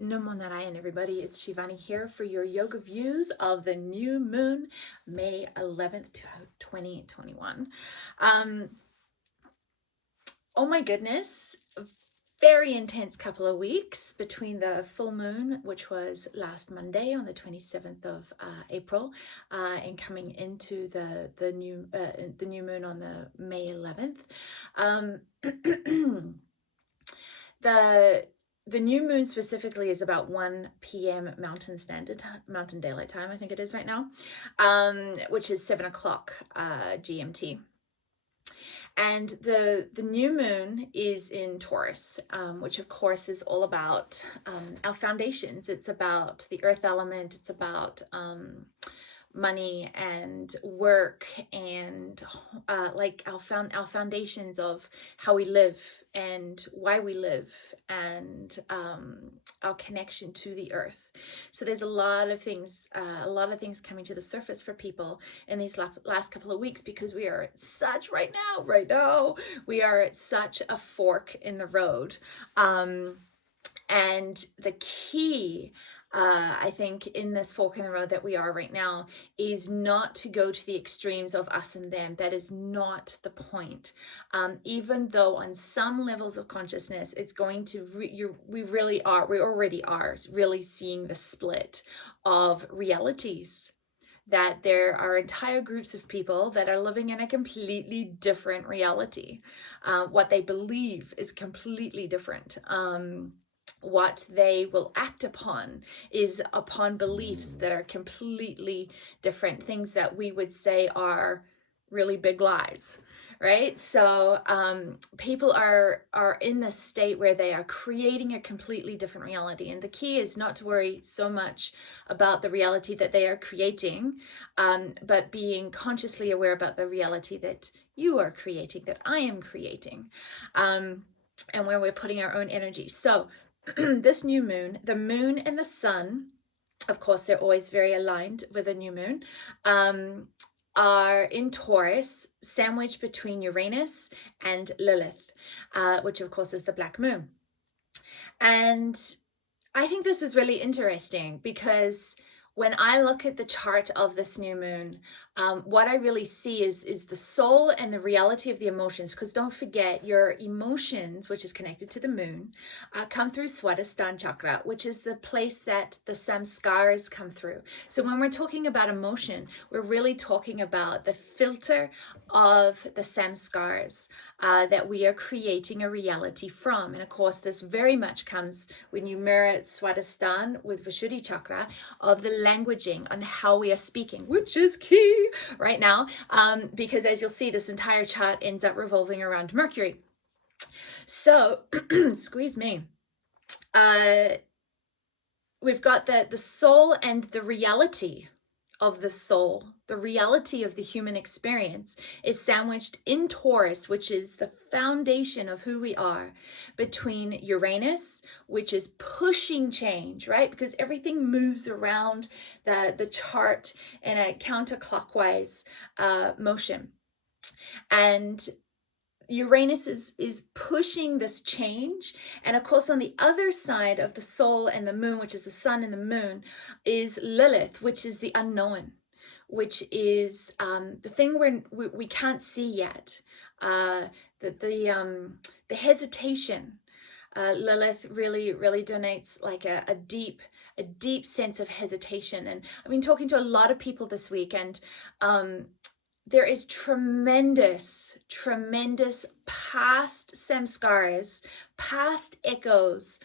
Namo Narayan, everybody. It's Shivani here for your yoga views of the new moon, May 11th, 2021. Oh my goodness, very intense couple of weeks between the full moon, which was last Monday on the 27th of April, and coming into the new moon on the May 11th. The new moon specifically is about 1 p.m. Mountain Daylight Time, I think it is right now, which is 7 o'clock GMT. And the new moon is in Taurus, which of course is all about our foundations. It's about the earth element. It's about money and work and like our foundations of how we live and why we live and our connection to the earth. So there's a lot of things coming to the surface for people in these last couple of weeks, because we are at such right now we are at such a fork in the road, and the key, I think, in this fork in the road that we are right now is not to go to the extremes of us and them. That is not the point. Even though on some levels of consciousness, it's going to, we already are really seeing the split of realities. That there are entire groups of people that are living in a completely different reality. What they believe is completely different. What they will act upon is upon beliefs that are completely different, things that we would say are really big lies, right? So people are in this state where they are creating a completely different reality, and the key is not to worry so much about the reality that they are creating, but being consciously aware about the reality that you are creating, that I am creating, and where we're putting our own energy. So this new moon, the moon and the sun, of course, they're always very aligned with a new moon, are in Taurus, sandwiched between Uranus and Lilith, which of course is the black moon. And I think this is really interesting because when I look at the chart of this new moon, what I really see is the soul and the reality of the emotions. Because don't forget, your emotions, which is connected to the moon, come through Swadhisthana chakra, which is the place that the samskaras come through. So when we're talking about emotion, we're really talking about the filter of the samskaras that we are creating a reality from. And of course, this very much comes when you mirror Swadhisthana with Vishuddhi chakra, of the languaging on how we are speaking, which is key right now, because as you'll see, this entire chart ends up revolving around Mercury. So squeeze me, we've got the soul and the reality of the soul, the reality of the human experience, is sandwiched in Taurus, which is the foundation of who we are, between Uranus, which is pushing change, right? Because everything moves around the chart in a counterclockwise motion. And Uranus is pushing this change. And of course, on the other side of the soul and the moon, which is the sun and the moon, is Lilith, which is the unknown, which is the thing we can't see yet. The hesitation. Lilith really donates like a deep sense of hesitation. And I've been talking to a lot of people this week, and there is tremendous past samskaras, past echoes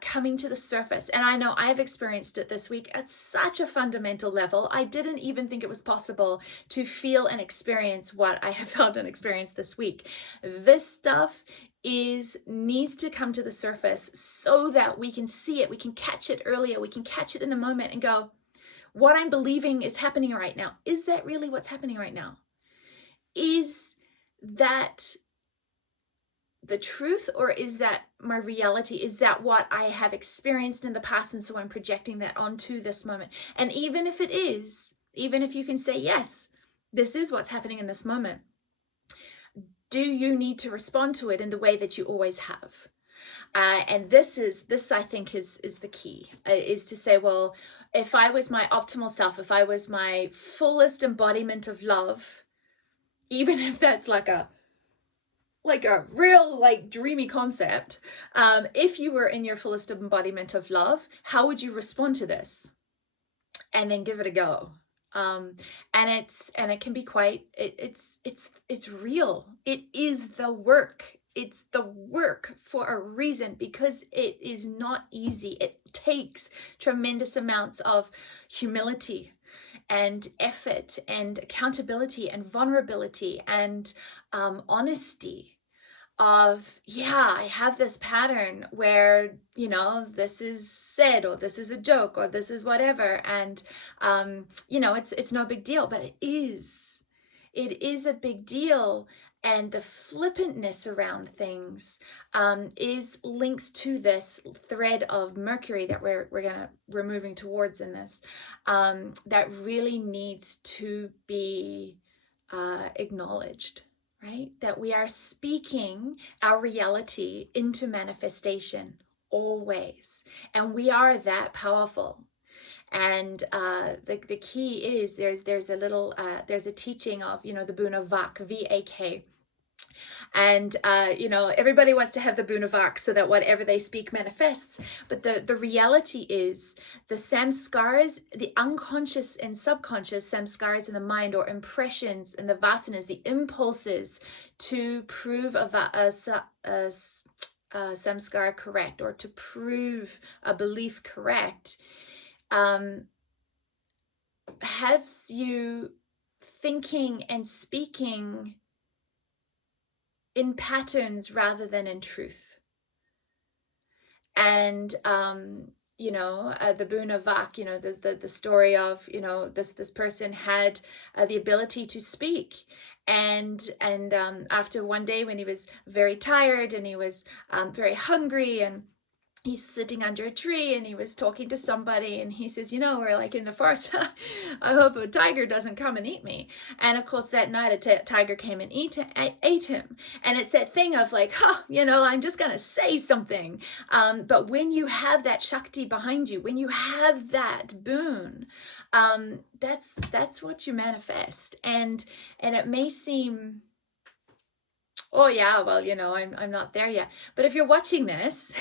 coming to the surface. And I know I've experienced it this week at such a fundamental level. I didn't even think it was possible to feel and experience what I have felt and experienced this week. This stuff needs to come to the surface so that we can see it, we can catch it earlier, we can catch it in the moment and go, what I'm believing is happening right now. Is that really what's happening right now? Is that the truth, or is that my reality? Is that what I have experienced in the past, and so I'm projecting that onto this moment? And even if it is, even if you can say, yes, this is what's happening in this moment, do you need to respond to it in the way that you always have? And this I think is the key, is to say, well, if I was my optimal self, if I was my fullest embodiment of love, even if that's like a real dreamy concept, if you were in your fullest embodiment of love, how would you respond to this? And then give it a go. And it can be quite, it's real. It is the work. It's the work for a reason, because it is not easy. It takes tremendous amounts of humility and effort and accountability and vulnerability and honesty of, yeah, I have this pattern where, this is said, or this is a joke, or this is whatever. And, it's no big deal, but it is a big deal. And the flippantness around things is links to this thread of Mercury that we're moving towards in this, that really needs to be acknowledged. Right? That we are speaking our reality into manifestation always. And we are that powerful. And the key is there's a teaching of, the boon of Vak, V-A-K. And, everybody wants to have the boon of Vak so that whatever they speak manifests. But the reality is the samskaras, the unconscious and subconscious samskaras in the mind, or impressions, and the vasanas, the impulses to prove a samskara correct, or to prove a belief correct, has you thinking and speaking in patterns rather than in truth. And the boon of Vak, the story of, this person had the ability to speak, and after one day when he was very tired and he was very hungry, and he's sitting under a tree and he was talking to somebody, and he says, we're like in the forest. I hope a tiger doesn't come and eat me. And of course that night a tiger came and ate him. And it's that thing of like, I'm just going to say something. But when you have that Shakti behind you, when you have that boon, that's what you manifest. And it may seem, oh yeah, well, I'm not there yet. But if you're watching this,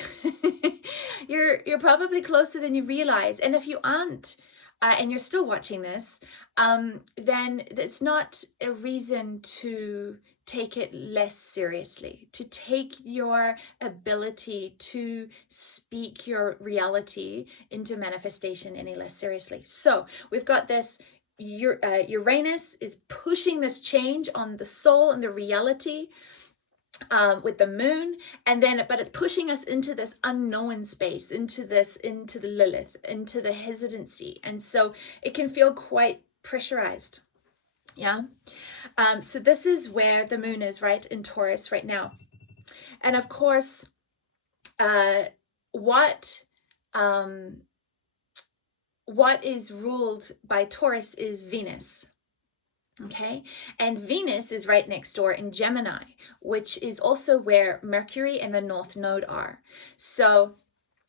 you're probably closer than you realize. And if you aren't, and you're still watching this, then it's not a reason to take it less seriously, to take your ability to speak your reality into manifestation any less seriously. So we've got this Uranus is pushing this change on the soul and the reality with the moon, but it's pushing us into this unknown space, into the Lilith, into the hesitancy, and so it can feel quite pressurized. Yeah. So this is where the moon is, right, in Taurus right now. And of course, what is ruled by Taurus is Venus. Okay, and Venus is right next door in Gemini, which is also where Mercury and the North Node are. So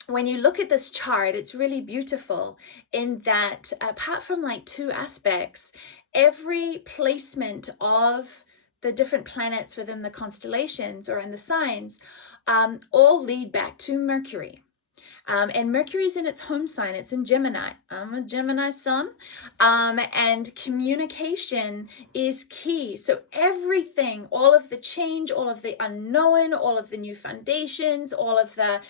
when you look at this chart, it's really beautiful in that, apart from like two aspects, every placement of the different planets within the constellations or in the signs all lead back to Mercury. And Mercury is in its home sign. It's in Gemini. I'm a Gemini sun. And communication is key. So everything, all of the change, all of the unknown, all of the new foundations, all of the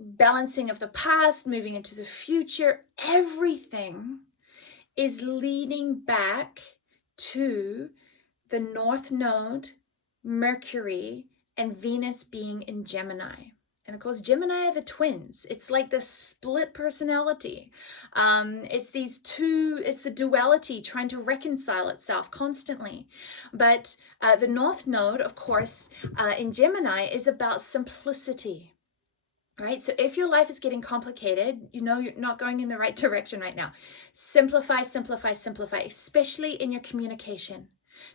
balancing of the past, moving into the future, everything is leading back to the North Node, Mercury, and Venus being in Gemini. And of course, Gemini are the twins. It's like the split personality. It's the duality trying to reconcile itself constantly. But the North Node, of course, in Gemini is about simplicity. Right? So if your life is getting complicated, you're not going in the right direction right now. Simplify, simplify, simplify, especially in your communication.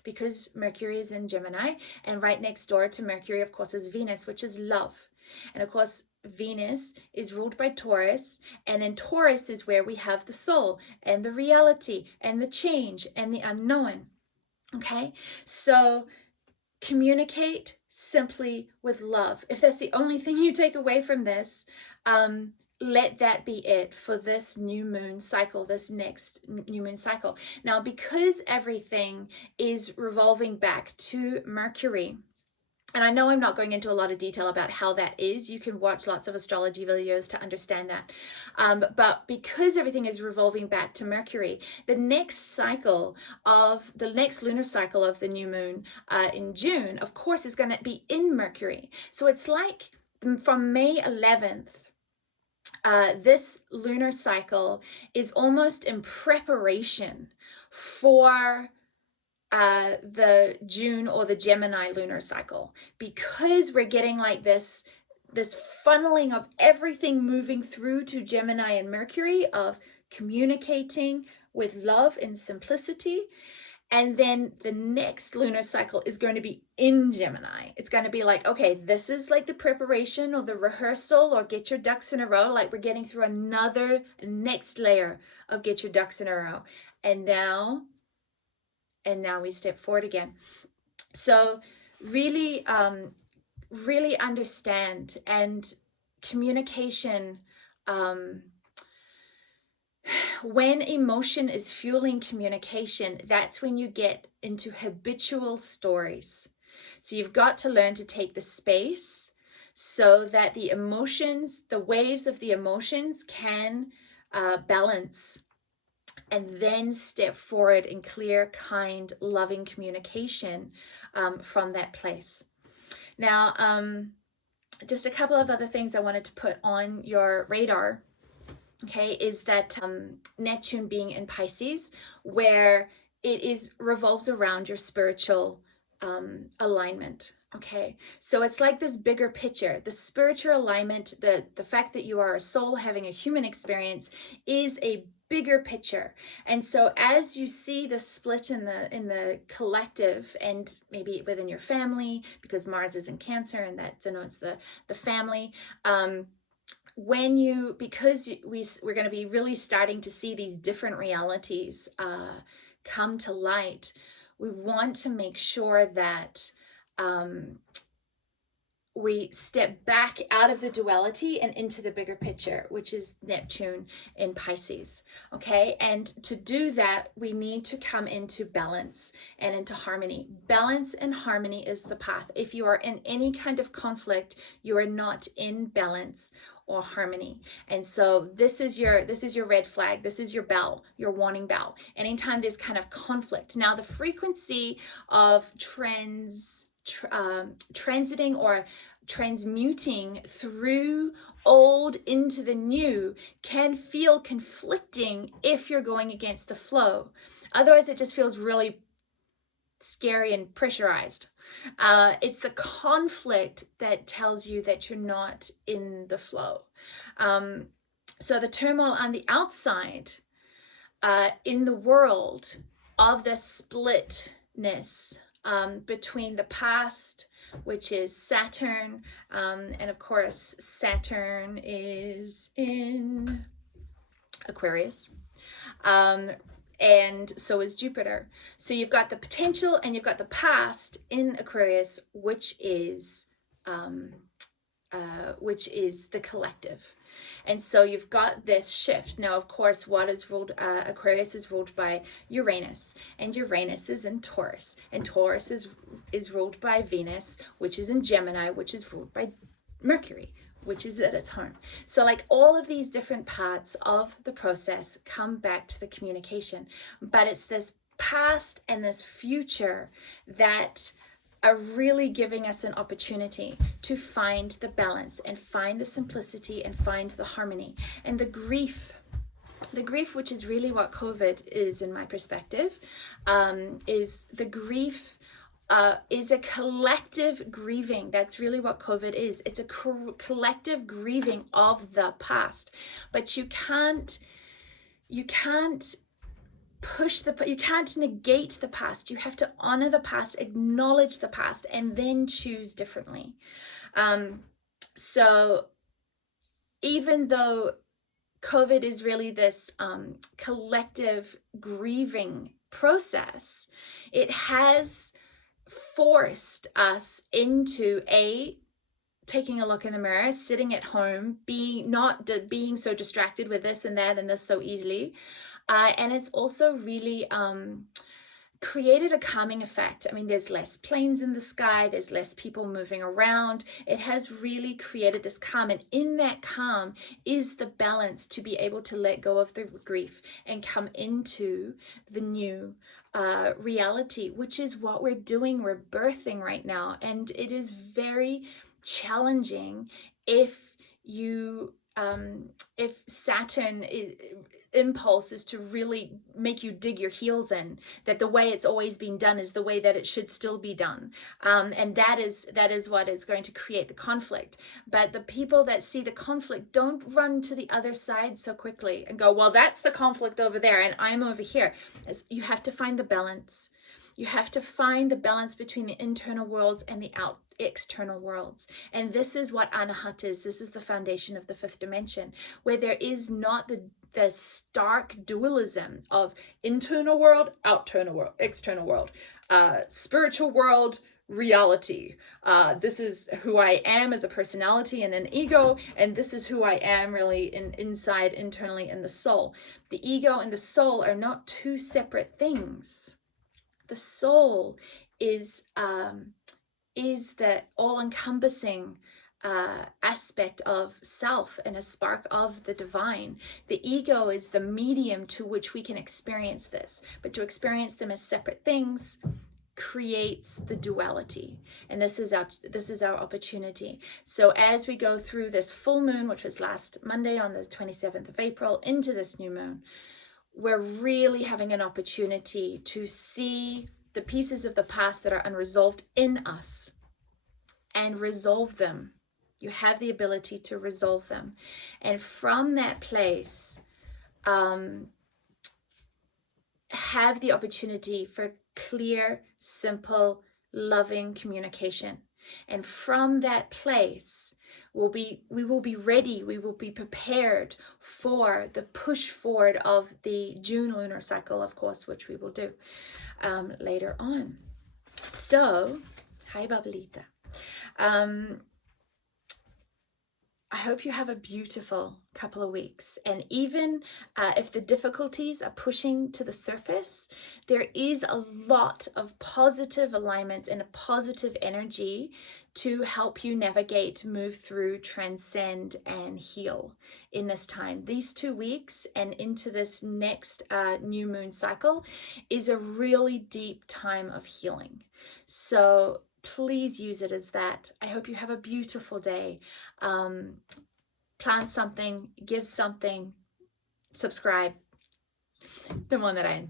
because Mercury is in Gemini, and right next door to Mercury, of course, is Venus, which is love. And of course, Venus is ruled by Taurus, and in Taurus is where we have the soul and the reality and the change and the unknown. Okay, so communicate simply with love. If that's the only thing you take away from this, let that be it for this new moon cycle, this next new moon cycle. Now, because everything is revolving back to Mercury, and I know I'm not going into a lot of detail about how that is. You can watch lots of astrology videos to understand that. But because everything is revolving back to Mercury, the next lunar cycle of the new moon in June, of course, is going to be in Mercury. So it's like from May 11th, this lunar cycle is almost in preparation for the June or the Gemini lunar cycle, because we're getting like this funneling of everything moving through to Gemini and Mercury, of communicating with love and simplicity. And then the next lunar cycle is going to be in Gemini. It's going to be like, okay, this is like the preparation or the rehearsal or get your ducks in a row. Like we're getting through another next layer of get your ducks in a row. And now we step forward again. So really, really understand, and communication, when emotion is fueling communication, that's when you get into habitual stories. So you've got to learn to take the space so that the emotions, the waves of the emotions can balance, and then step forward in clear, kind, loving communication from that place. Now, just a couple of other things I wanted to put on your radar, okay, is that Neptune being in Pisces, where it revolves around your spiritual alignment. Okay, so it's like this bigger picture. The spiritual alignment, the fact that you are a soul having a human experience, is a bigger picture. And so as you see the split in the collective, and maybe within your family, because Mars is in Cancer and that denotes the family, because we're going to be really starting to see these different realities come to light, we want to make sure that we step back out of the duality and into the bigger picture, which is Neptune in Pisces. Okay, and to do that, we need to come into balance and into harmony. Balance and harmony is the path. If you are in any kind of conflict, you are not in balance or harmony. And so this is your red flag. This is your bell, your warning bell. Anytime there's kind of conflict. Now, the frequency of transiting or transmuting through old into the new can feel conflicting if you're going against the flow. Otherwise, it just feels really scary and pressurized. It's the conflict that tells you that you're not in the flow. So the turmoil on the outside in the world of the splitness between the past, which is Saturn, and of course Saturn is in Aquarius, and so is Jupiter. So you've got the potential and you've got the past in Aquarius, which is the collective. And so you've got this shift. Now, of course, what is ruled, Aquarius is ruled by Uranus, and Uranus is in Taurus, and Taurus is ruled by Venus, which is in Gemini, which is ruled by Mercury, which is at its home. So like all of these different parts of the process come back to the communication, but it's this past and this future that are really giving us an opportunity to find the balance and find the simplicity and find the harmony. And the grief, which is really what COVID is in my perspective, is the grief is a collective grieving. That's really what COVID is. It's a collective grieving of the past. But you can't you can't negate the past. You have to honor the past, acknowledge the past, and then choose differently. So even though COVID is really this collective grieving process, it has forced us into taking a look in the mirror, sitting at home, not being so distracted with this and that and this so easily. And it's also really created a calming effect. I mean, there's less planes in the sky, there's less people moving around. It has really created this calm, and in that calm is the balance to be able to let go of the grief and come into the new reality, which is what we're doing. We're birthing right now, and it is very challenging if Saturn impulse is to really make you dig your heels in, that the way it's always been done is the way that it should still be done, and that is what is going to create the conflict. But the people that see the conflict don't run to the other side so quickly and go, well, that's the conflict over there and I'm over here. You have to find the balance. You have to find the balance between the internal worlds and the external worlds. And this is what Anahat is. This is the foundation of the fifth dimension, where there is not the stark dualism of internal world, external world, spiritual world, reality. This is who I am as a personality and an ego, and this is who I am really inside, internally, in the soul. The ego and the soul are not two separate things. The soul is the all-encompassing aspect of self and a spark of the divine. The ego is the medium to which we can experience this, but to experience them as separate things creates the duality, and this is our opportunity. So as we go through this full moon, which was last Monday on the 27th of April, into this new moon, we're really having an opportunity to see the pieces of the past that are unresolved in us and resolve them. You have the ability to resolve them. And from that place, have the opportunity for clear, simple, loving communication. And from that place, we will be ready, we will be prepared for the push forward of the June lunar cycle, of course, which we will do later on. So, hi Babelita. I hope you have a beautiful couple of weeks. And even if the difficulties are pushing to the surface, there is a lot of positive alignments and a positive energy to help you navigate, move through, transcend, and heal in this time. These 2 weeks and into this next new moon cycle is a really deep time of healing. So please use it as that. I hope you have a beautiful day. Plan something, give something, subscribe. The one that I